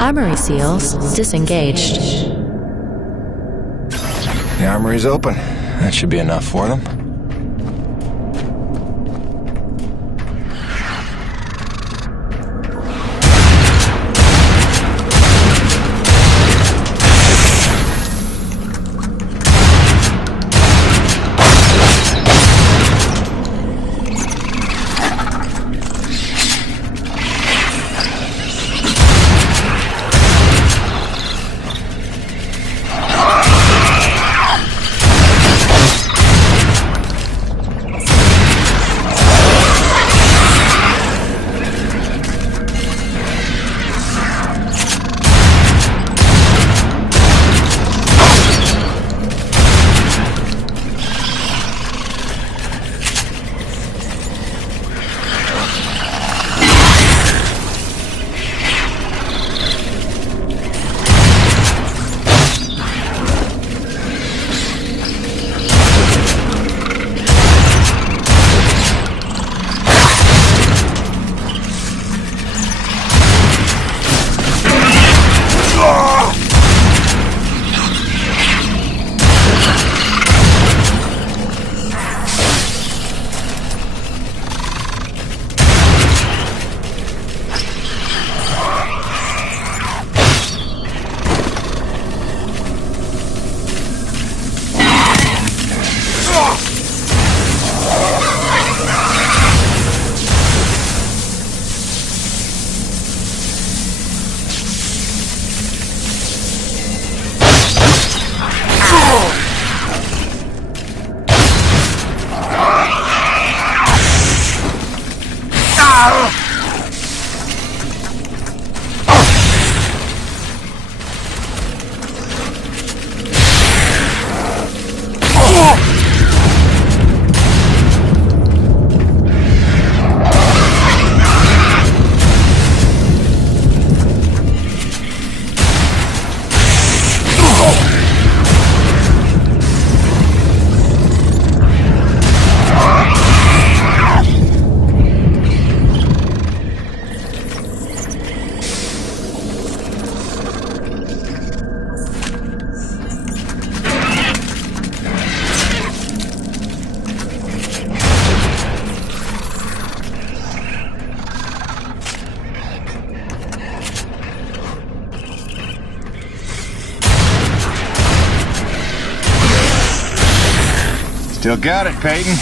Armory seals disengaged. The armory's open. That should be enough for them. Still got it, Peyton.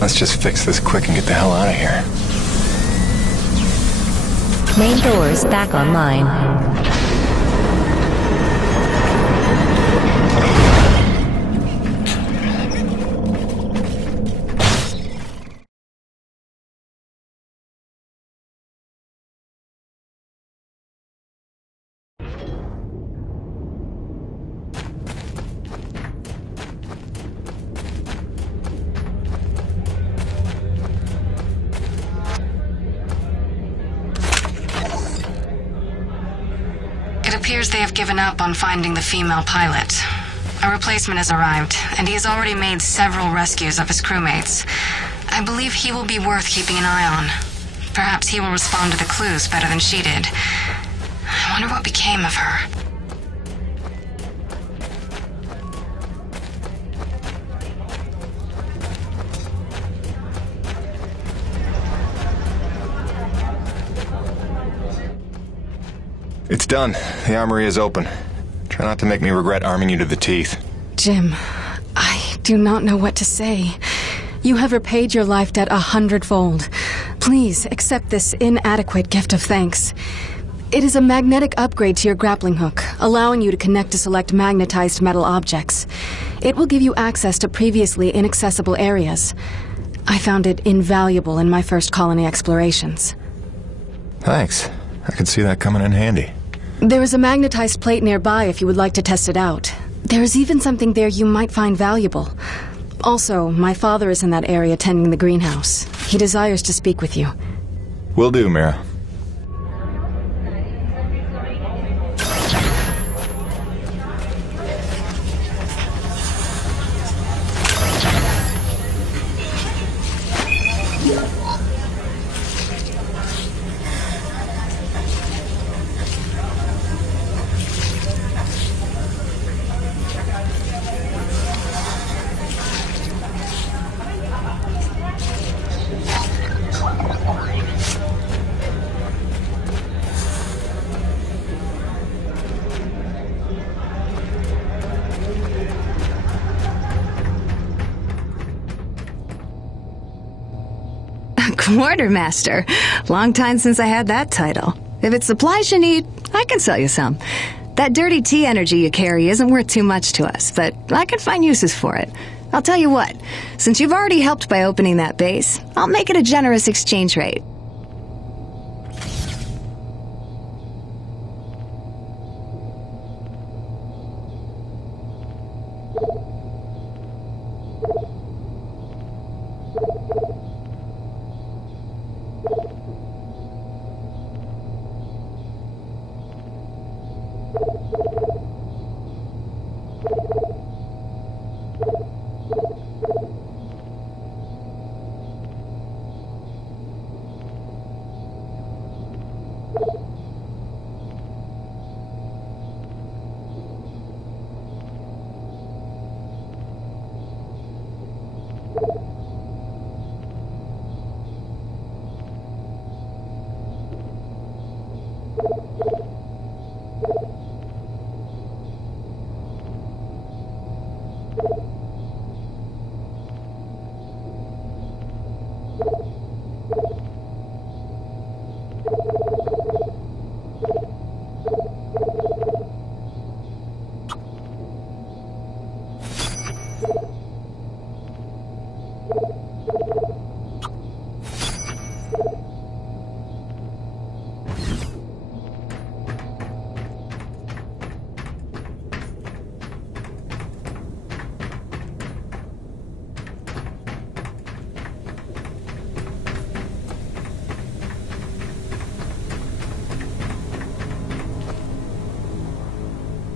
Let's just fix this quick and get the hell out of here. Main doors back online. appears they have given up on finding the female pilot. A replacement has arrived, and he has already made several rescues of his crewmates. I believe he will be worth keeping an eye on. Perhaps he will respond to the clues better than she did. I wonder what became of her. It's done. The armory is open. Try not to make me regret arming you to the teeth. Jim, I do not know what to say. You have repaid your life debt 100-fold. Please accept this inadequate gift of thanks. It is a magnetic upgrade to your grappling hook, allowing you to connect to select magnetized metal objects. It will give you access to previously inaccessible areas. I found it invaluable in my first colony explorations. Thanks. I can see that coming in handy. There is a magnetized plate nearby if you would like to test it out. There is even something there you might find valuable. Also, my father is in that area tending the greenhouse. He desires to speak with you. Will do, Mira. Quartermaster. Long time since I had that title. If it's supplies you need, I can sell you some. That dirty tea energy you carry isn't worth too much to us, but I can find uses for it. I'll tell you what, since you've already helped by opening that base, I'll make it a generous exchange rate.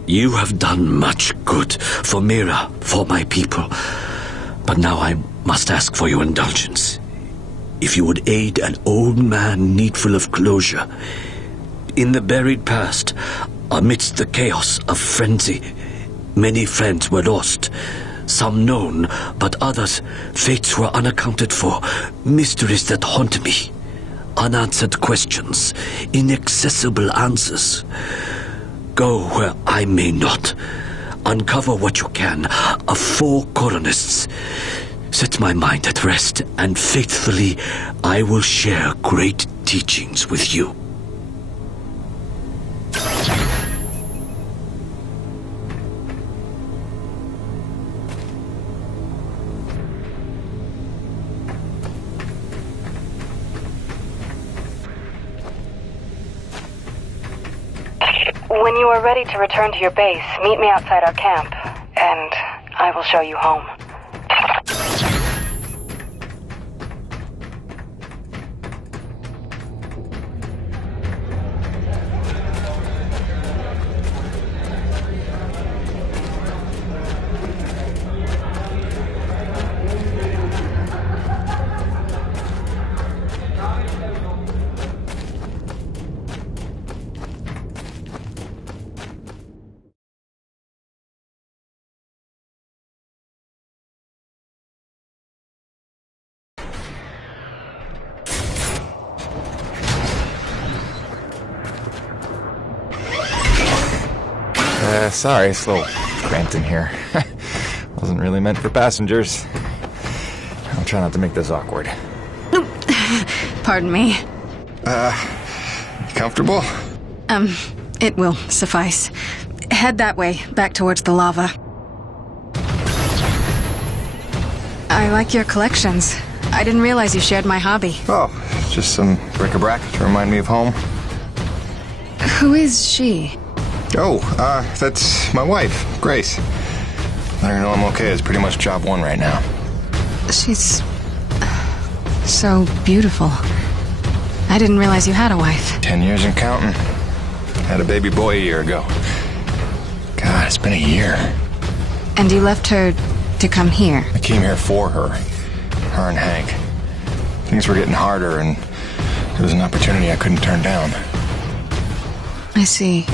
You have done much good for Mira, for my people. But now I must ask for your indulgence. If you would aid an old man needful of closure. In the buried past, amidst the chaos of frenzy, many friends were lost. Some known, but others, fates were unaccounted for. Mysteries that haunt me. Unanswered questions, inaccessible answers. Go where I may not. Uncover what you can of 4 colonists. Set my mind at rest, and faithfully I will share great teachings with you. When you are ready to return to your base, meet me outside our camp, and I will show you home. Sorry, it's a little cramped in here. Wasn't really meant for passengers. I'll try not to make this awkward. Pardon me. You comfortable? It will suffice. Head that way, back towards the lava. I like your collections. I didn't realize you shared my hobby. Oh, just some bric-a-brac to remind me of home. Who is she? Oh, that's my wife, Grace. Let her know I'm okay. It's pretty much job one right now. She's so beautiful. I didn't realize you had a wife. 10 years and counting. Had a baby boy a year ago. God, it's been a year. And you left her to come here? I came here for her. Her and Hank. Things were getting harder, and it was an opportunity I couldn't turn down. I see.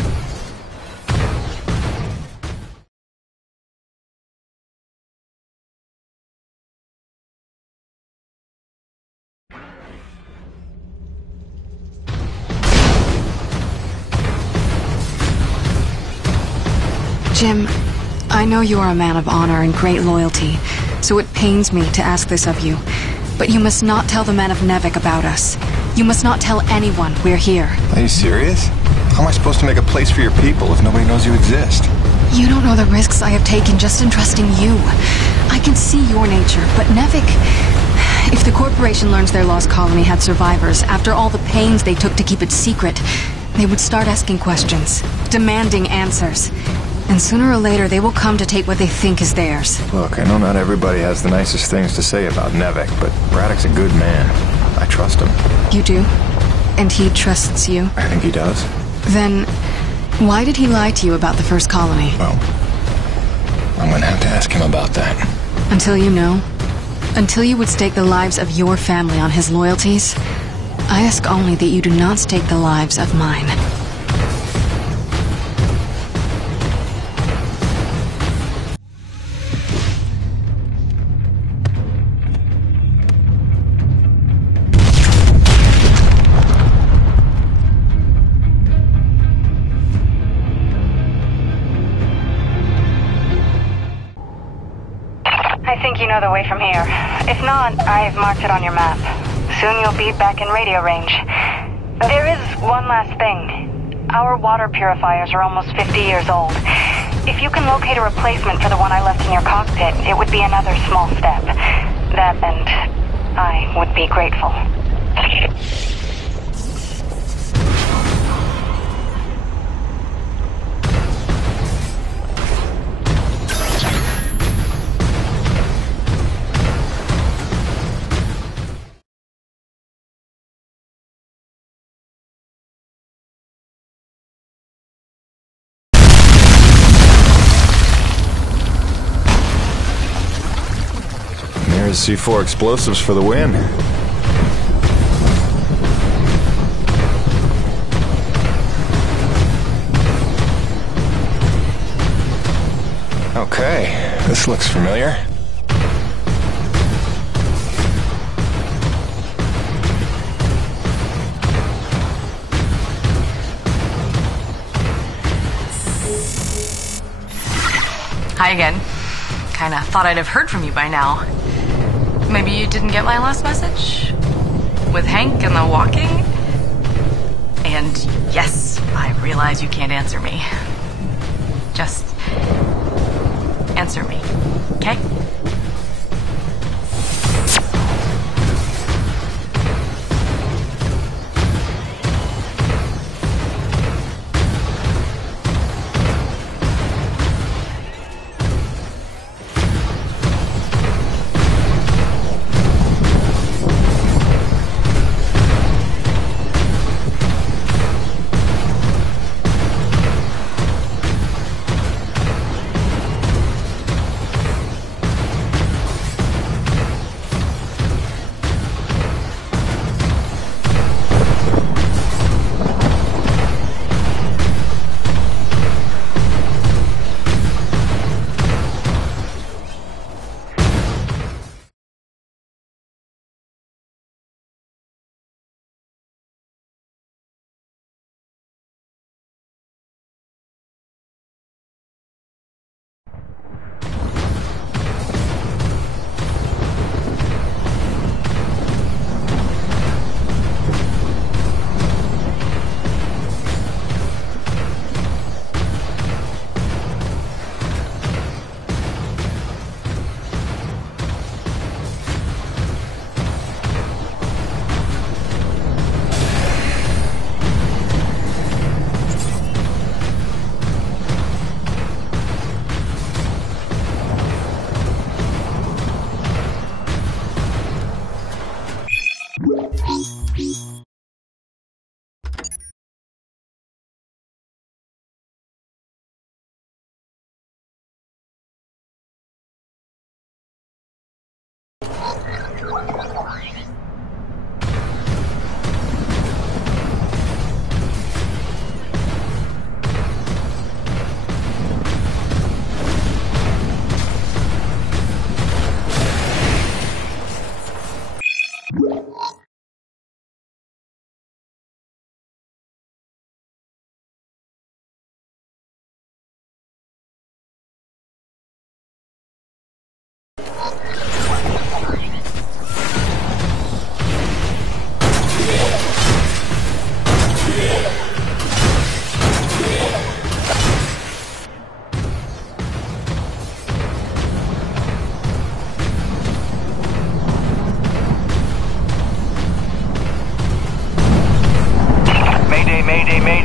Jim, I know you are a man of honor and great loyalty, so it pains me to ask this of you. But you must not tell the men of Nevik about us. You must not tell anyone we're here. Are you serious? How am I supposed to make a place for your people if nobody knows you exist? You don't know the risks I have taken just in trusting you. I can see your nature, but Nevik... If the corporation learns their lost colony had survivors, after all the pains they took to keep it secret, they would start asking questions, demanding answers. And sooner or later, they will come to take what they think is theirs. Look, I know not everybody has the nicest things to say about Nevik, but Braddock's a good man. I trust him. You do? And he trusts you? I think he does. Then, why did he lie to you about the first colony? Well, I'm gonna have to ask him about that. Until you know? Until you would stake the lives of your family on his loyalties, I ask only that you do not stake the lives of mine. I think you know the way from here. If not, I've marked it on your map. Soon you'll be back in radio range. There is one last thing. Our water purifiers are almost 50 years old. If you can locate a replacement for the one I left in your cockpit, it would be another small step. That and I would be grateful. There's C4 explosives for the win. Okay, this looks familiar. Hi again. Kinda thought I'd have heard from you by now. Maybe you didn't get my last message? With Hank and the walking? And yes, I realize you can't answer me. Just answer me, okay?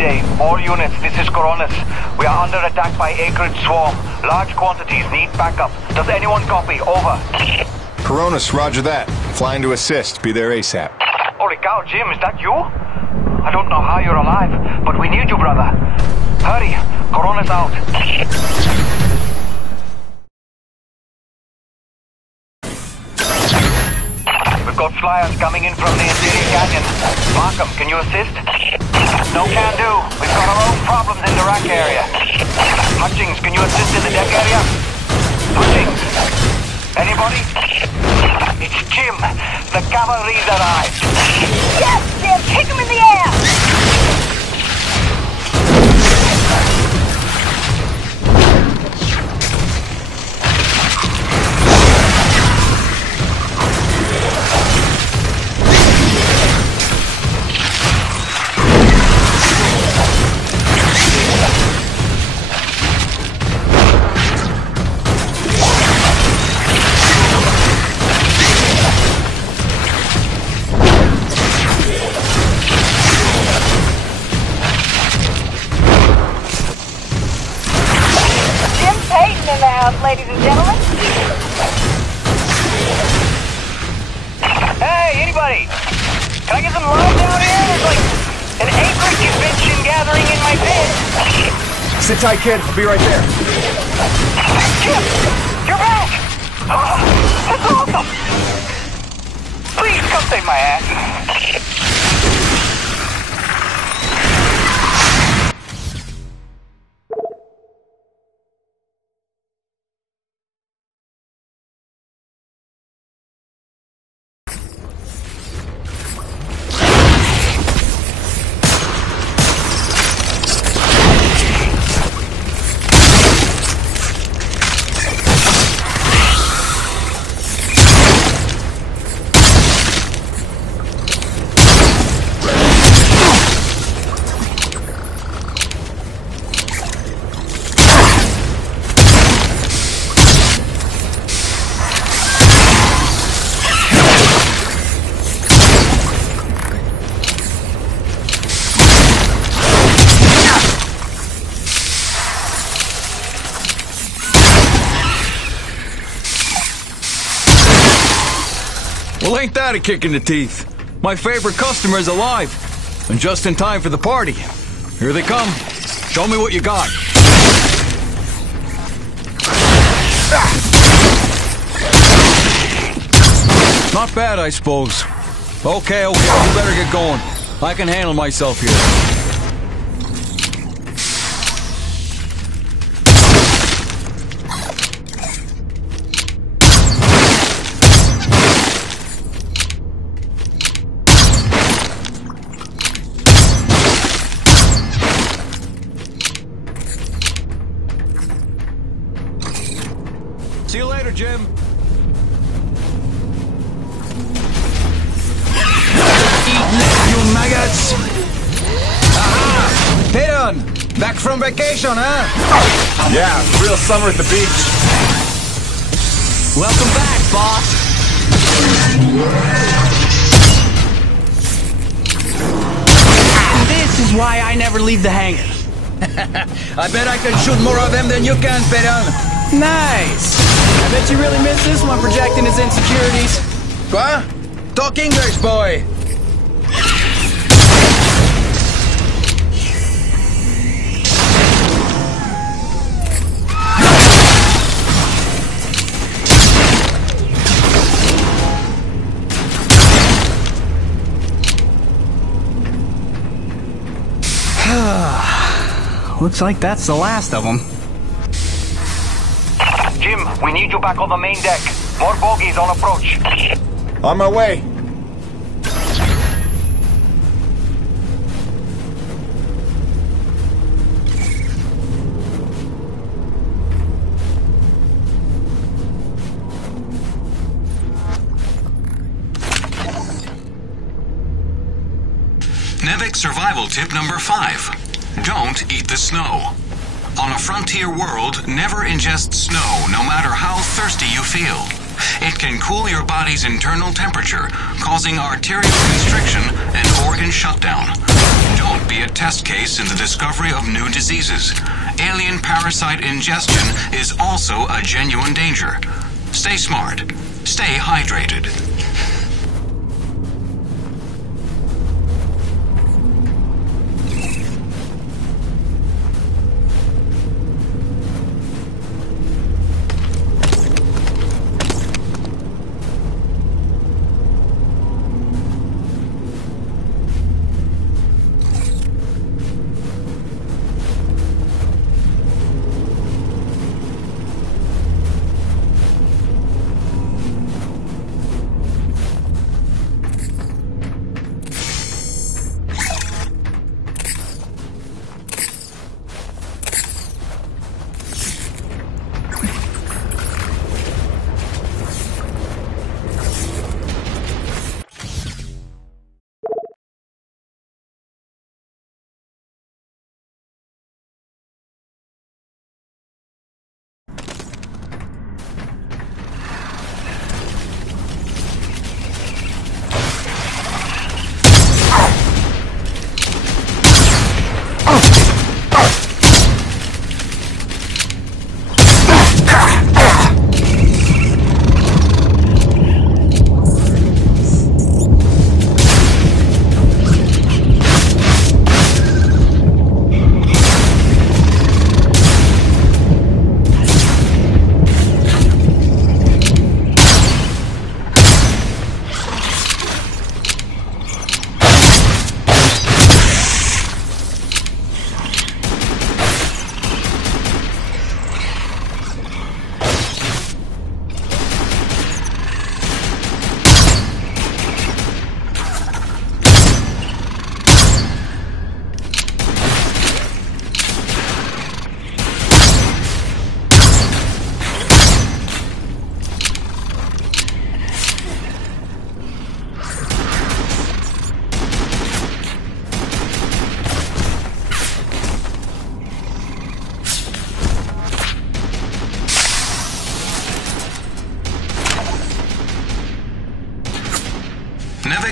Mayday. All units, this is Coronis. We are under attack by Acrid Swarm. Large quantities need backup. Does anyone copy? Over. Coronis, roger that. Flying to assist. Be there ASAP. Holy cow, Jim, is that you? I don't know how you're alive, but we need you, brother. Hurry, Coronis out. We've got flyers coming in from the interior canyon. Markham, can you assist? No can do. We've got our own problems in the rack area. Hutchings, can you assist in the deck area? Hutchings? Anybody? It's Jim. The cavalry's arrived. Yes, Jim! Kick him in the air! Ladies and gentlemen. Hey, anybody? Can I get some love down here? There's like an acre convention gathering in my bed. Sit tight, kid. I'll be right there. Jim, you're back! Oh, that's awesome! Please come save my ass. Well, ain't that a kick in the teeth? My favorite customer's alive. And just in time for the party. Here they come. Show me what you got. Not bad, I suppose. Okay, you better get going. I can handle myself here. See you later, Jim. You maggots! Aha! Peyton! Back from vacation, huh? Yeah, real summer at the beach. Welcome back, boss! This is why I never leave the hangar. I bet I can shoot more of them than you can, Peyton. Nice! I bet you really miss this one projecting his insecurities. What? Talk English, boy! Looks like that's the last of them. Jim, we need you back on the main deck. More bogies on approach. On my way. Nevik survival tip number 5. Don't eat the snow. On a frontier world, never ingest snow, no matter how thirsty you feel. It can cool your body's internal temperature, causing arterial constriction and organ shutdown. Don't be a test case in the discovery of new diseases. Alien parasite ingestion is also a genuine danger. Stay smart. Stay hydrated.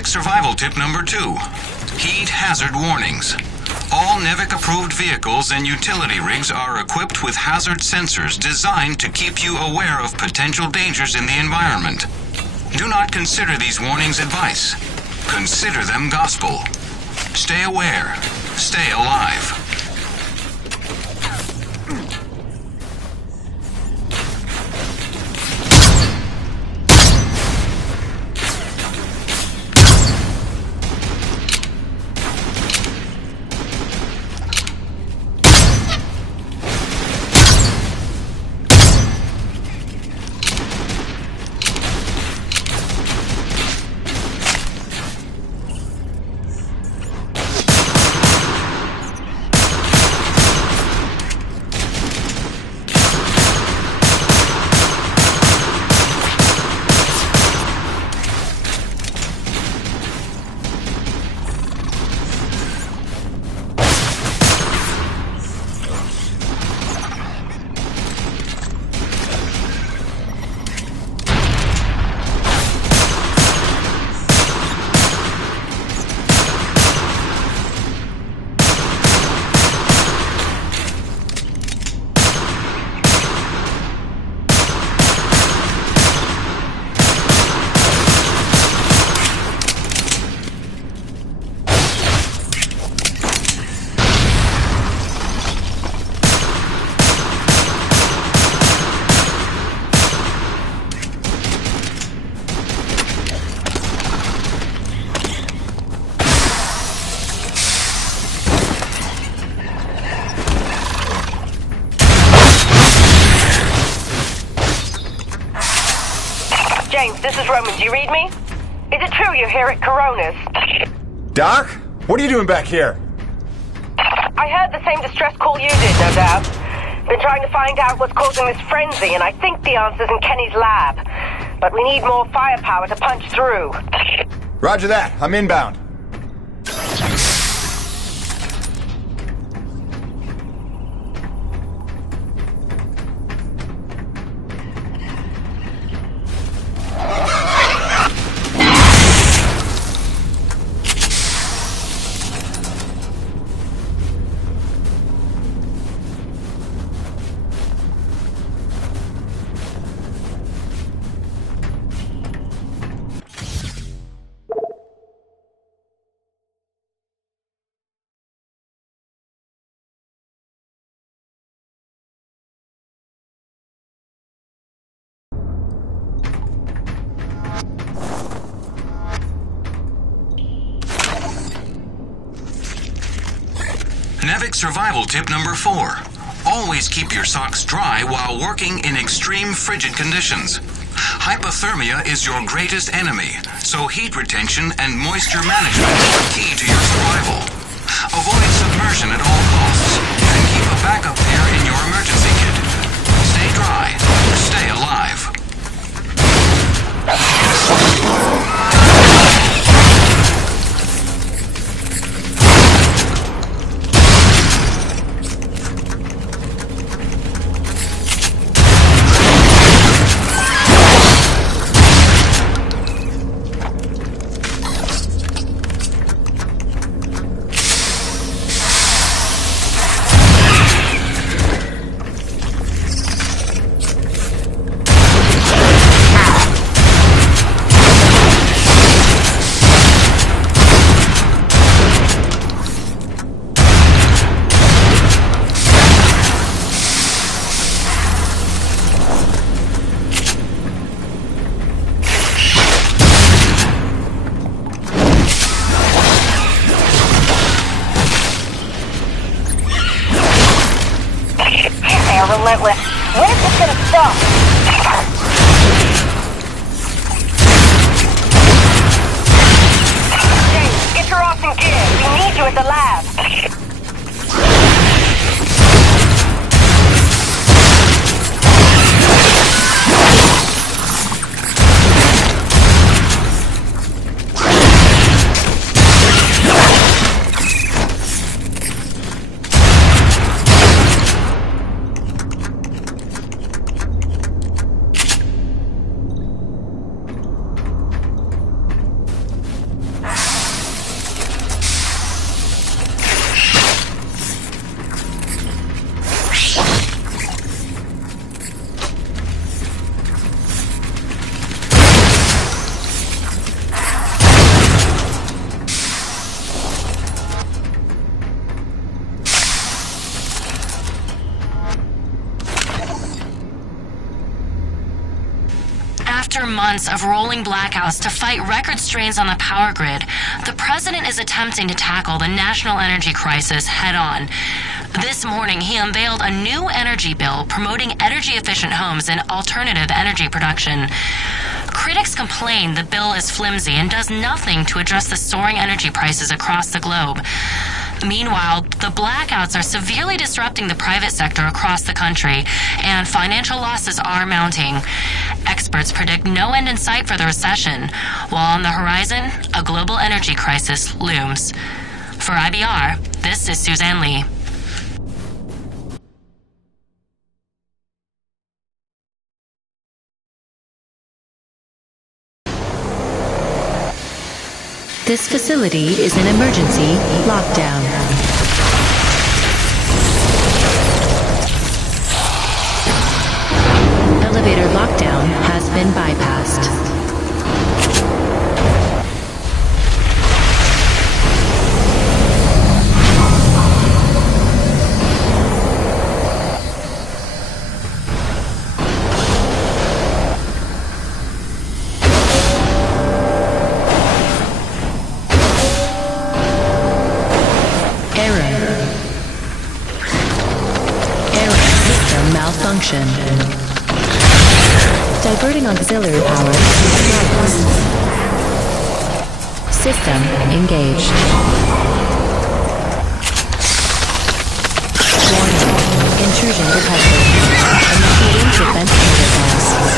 Survival tip number 2. Heed hazard warnings. All NEVIC-approved vehicles and utility rigs are equipped with hazard sensors designed to keep you aware of potential dangers in the environment. Do not consider these warnings advice. Consider them gospel. Stay aware. Stay alive. James, this is Roman. Do you read me? Is it true you're here at Corona's? Doc? What are you doing back here? I heard the same distress call you did, no doubt. Been trying to find out what's causing this frenzy, and I think the answer's in Kenny's lab. But we need more firepower to punch through. Roger that. I'm inbound. NEVIC survival tip number 4. Always keep your socks dry while working in extreme frigid conditions. Hypothermia is your greatest enemy, so heat retention and moisture management are key to your survival. Avoid submersion at all costs, and keep a backup pair in your emergency kit. Stay dry, stay alive. Relentless. When is this gonna stop? James, get your ass in gear. We need you at the lab. After months of rolling blackouts to fight record strains on the power grid, the president is attempting to tackle the national energy crisis head-on. This morning, he unveiled a new energy bill promoting energy-efficient homes and alternative energy production. Critics complain the bill is flimsy and does nothing to address the soaring energy prices across the globe. Meanwhile, the blackouts are severely disrupting the private sector across the country, and financial losses are mounting. Experts predict no end in sight for the recession, while on the horizon, a global energy crisis looms. For IBR, this is Suzanne Lee. This facility is an emergency lockdown. Elevator lockdown has been bypassed. Malfunction. Diverting auxiliary power. System engaged. Warning. Intrusion detected. Initiating defense protocols.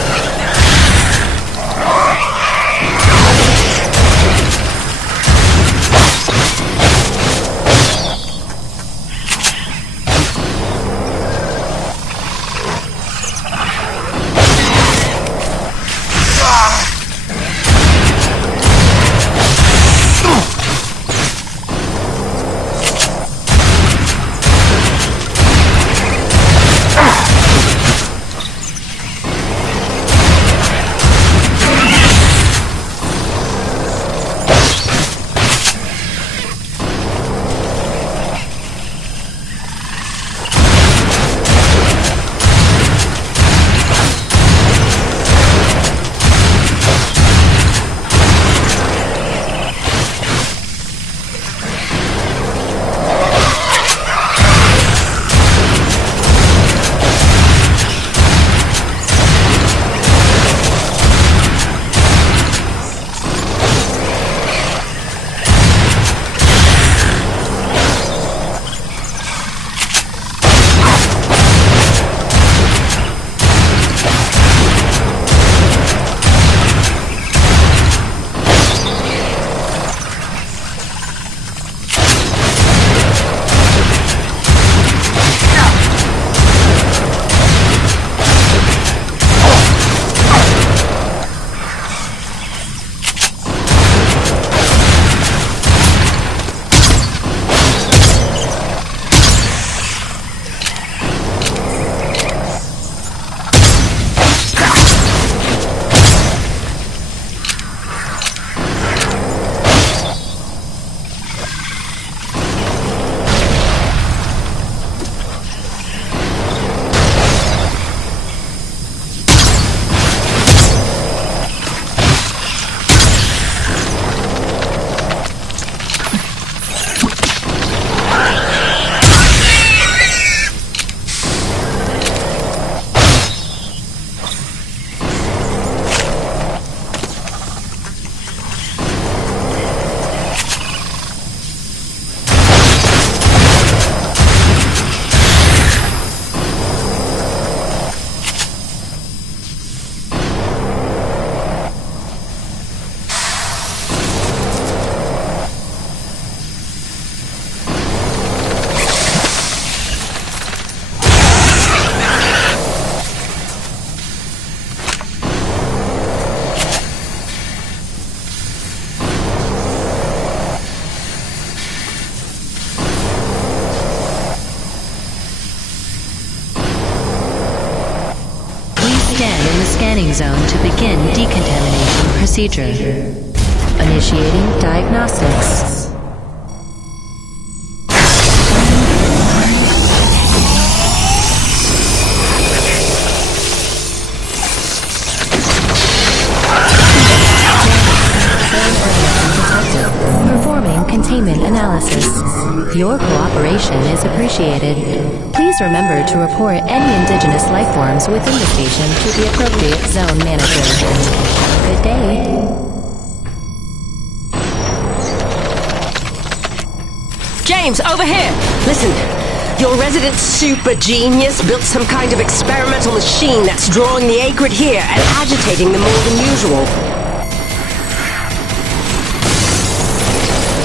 scanning zone to begin decontamination procedure. Initiating diagnostics. Performing containment analysis. Your cooperation is appreciated. Please remember to report any indigenous life forms within the station to the appropriate zone manager. Good day. James, over here! Listen, your resident super genius built some kind of experimental machine that's drawing the acrid here and agitating them more than usual.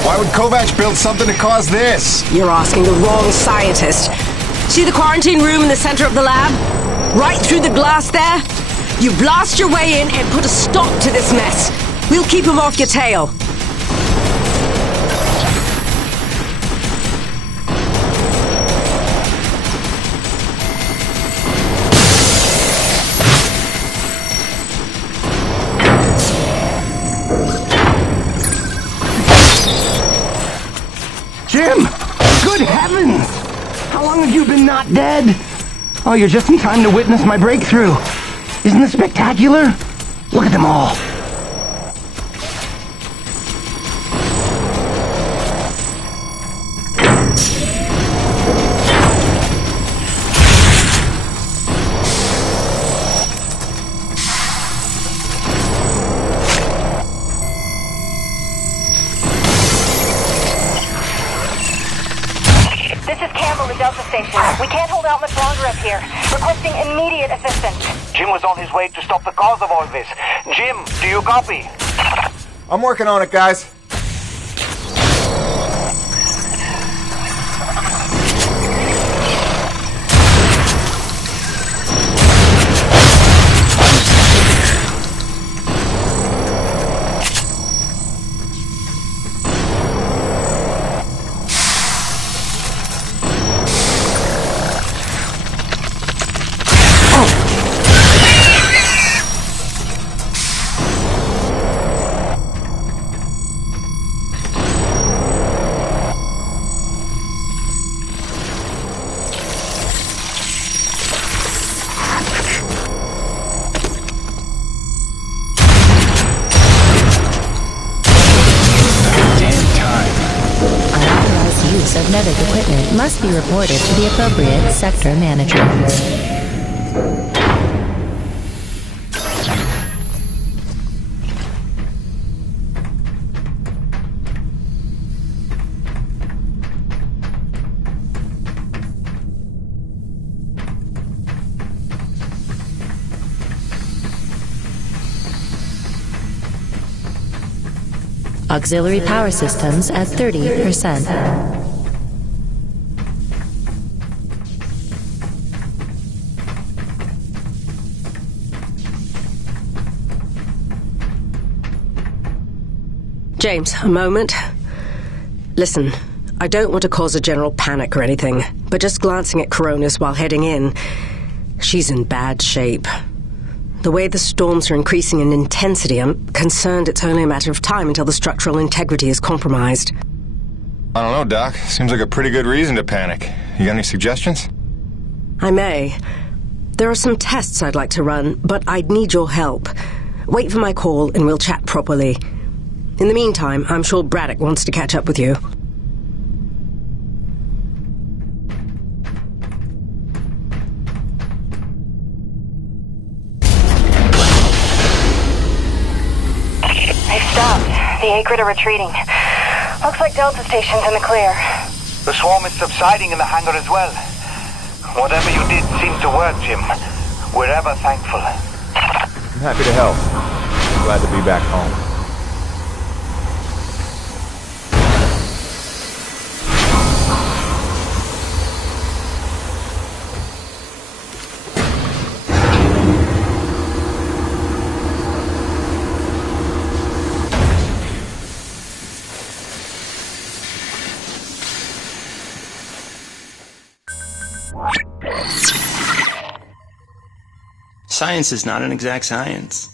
Why would Kovac build something to cause this? You're asking the wrong scientist. See the quarantine room in the center of the lab? Right through the glass there? You blast your way in and put a stop to this mess. We'll keep him off your tail. Jim! Good heavens! How long have you been not dead? Oh, you're just in time to witness my breakthrough. Isn't this spectacular? Look at them all. We can't hold out much longer up here. Requesting immediate assistance. Jim was on his way to stop the cause of all this. Jim, do you copy? I'm working on it, guys. Magnetic equipment must be reported to the appropriate sector manager. Auxiliary power systems at 30%. James, a moment. Listen, I don't want to cause a general panic or anything, but just glancing at Coronis while heading in, she's in bad shape. The way the storms are increasing in intensity, I'm concerned it's only a matter of time until the structural integrity is compromised. I don't know, Doc. Seems like a pretty good reason to panic. You got any suggestions? I may. There are some tests I'd like to run, but I'd need your help. Wait for my call and we'll chat properly. In the meantime, I'm sure Braddock wants to catch up with you. They've stopped. The Acrid are retreating. Looks like Delta Station's in the clear. The swarm is subsiding in the hangar as well. Whatever you did seemed to work, Jim. We're ever thankful. I'm happy to help. Glad to be back home. Science is not an exact science.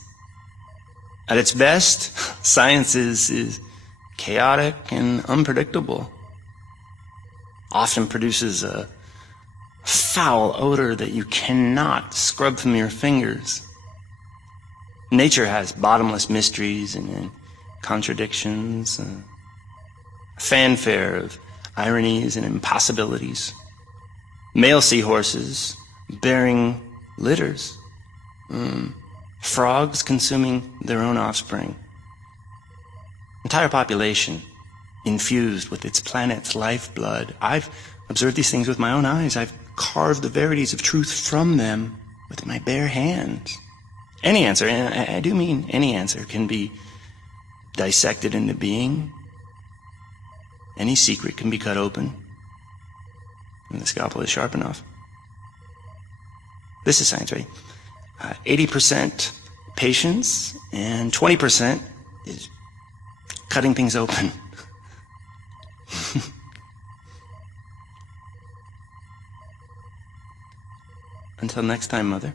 At its best, science is chaotic and unpredictable. Often produces a foul odor that you cannot scrub from your fingers. Nature has bottomless mysteries and contradictions, a fanfare of ironies and impossibilities. Male seahorses bearing litters. Frogs consuming their own offspring. Entire population infused with its planet's lifeblood. I've observed these things with my own eyes. I've carved the verities of truth from them with my bare hands. Any answer, and I do mean any answer, can be dissected into being. Any secret can be cut open, and the scalpel is sharp enough. This is science, right? 80% patience and 20% is cutting things open. Until next time, Mother.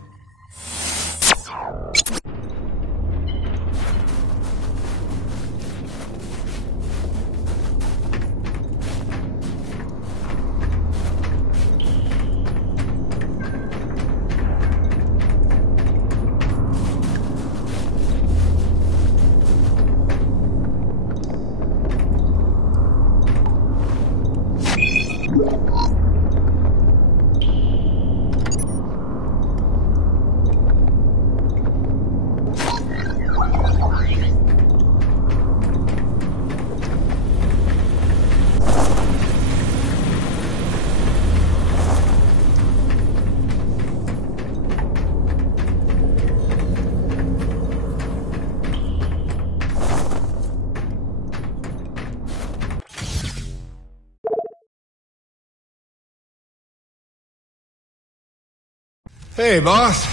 Hey, boss.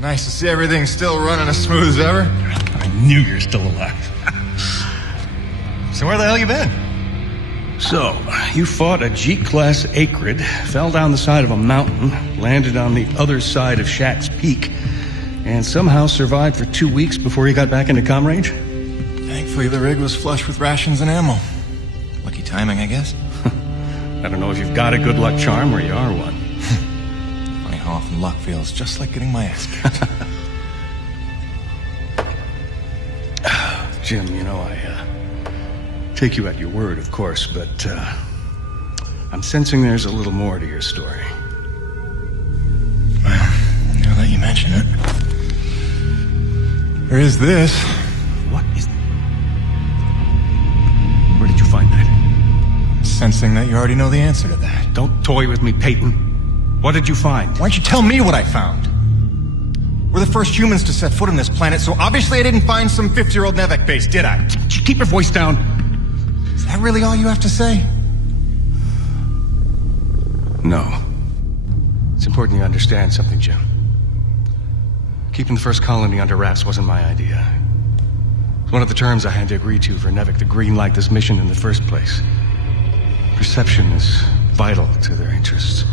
Nice to see everything still running as smooth as ever. I knew you were still alive. So where the hell you been? So, you fought a G-class acrid, fell down the side of a mountain, landed on the other side of Shack's Peak, and somehow survived for 2 weeks before you got back into comm range? Thankfully, the rig was flush with rations and ammo. Lucky timing, I guess. I don't know if you've got a good luck charm or you are one. Funny how often luck feels just like getting my ass kicked. Jim, you know, I take you at your word, of course, but I'm sensing there's a little more to your story. Well, now that you mention it, there is this. What is... Where did you find that? I'm sensing that you already know the answer to that. Don't toy with me, Peyton. What did you find? Why don't you tell me what I found? We're the first humans to set foot on this planet, so obviously I didn't find some 50-year-old Nevek base, did I? Keep your voice down. Is that really all you have to say? No. It's important you understand something, Jim. Keeping the first colony under wraps wasn't my idea. It's one of the terms I had to agree to for Nevek to greenlight this mission in the first place. Perception is vital to their interests.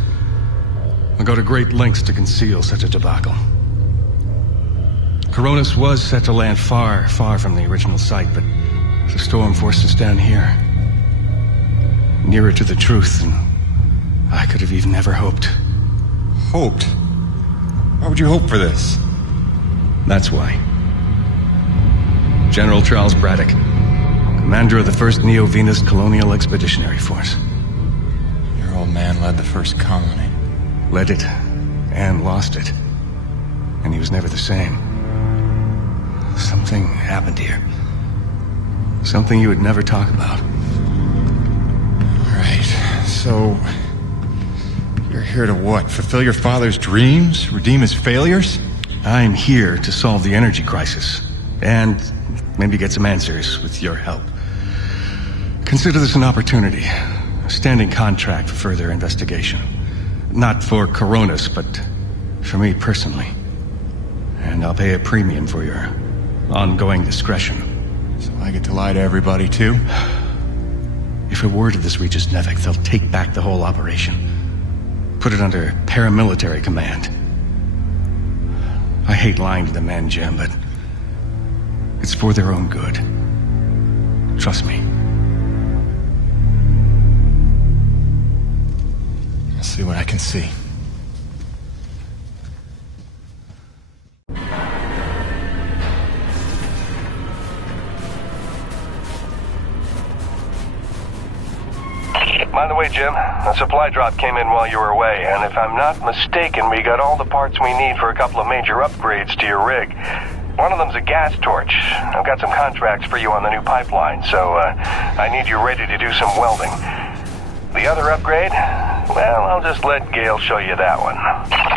I'll go to great lengths to conceal such a debacle. Coronis was set to land far, far from the original site, but the storm forced us down here. Nearer to the truth than I could have even ever hoped. Hoped? Why would you hope for this? That's why. General Charles Braddock, commander of the 1st Neo-Venus Colonial Expeditionary Force. Your old man led the first colony. Led it, and lost it. And he was never the same. Something happened here. Something you would never talk about. Right, so... you're here to what? Fulfill your father's dreams? Redeem his failures? I'm here to solve the energy crisis. And maybe get some answers with your help. Consider this an opportunity. A standing contract for further investigation. Not for Coronis, but for me personally. And I'll pay a premium for your ongoing discretion. So I get to lie to everybody, too? If a word of this reaches Nevek, they'll take back the whole operation. Put it under paramilitary command. I hate lying to the men, Jim, but it's for their own good. Trust me. I'll see what I can see. By the way, Jim, a supply drop came in while you were away, and if I'm not mistaken, we got all the parts we need for a couple of major upgrades to your rig. One of them's a gas torch. I've got some contracts for you on the new pipeline, so I need you ready to do some welding. The other upgrade? Well, I'll just let Gail show you that one.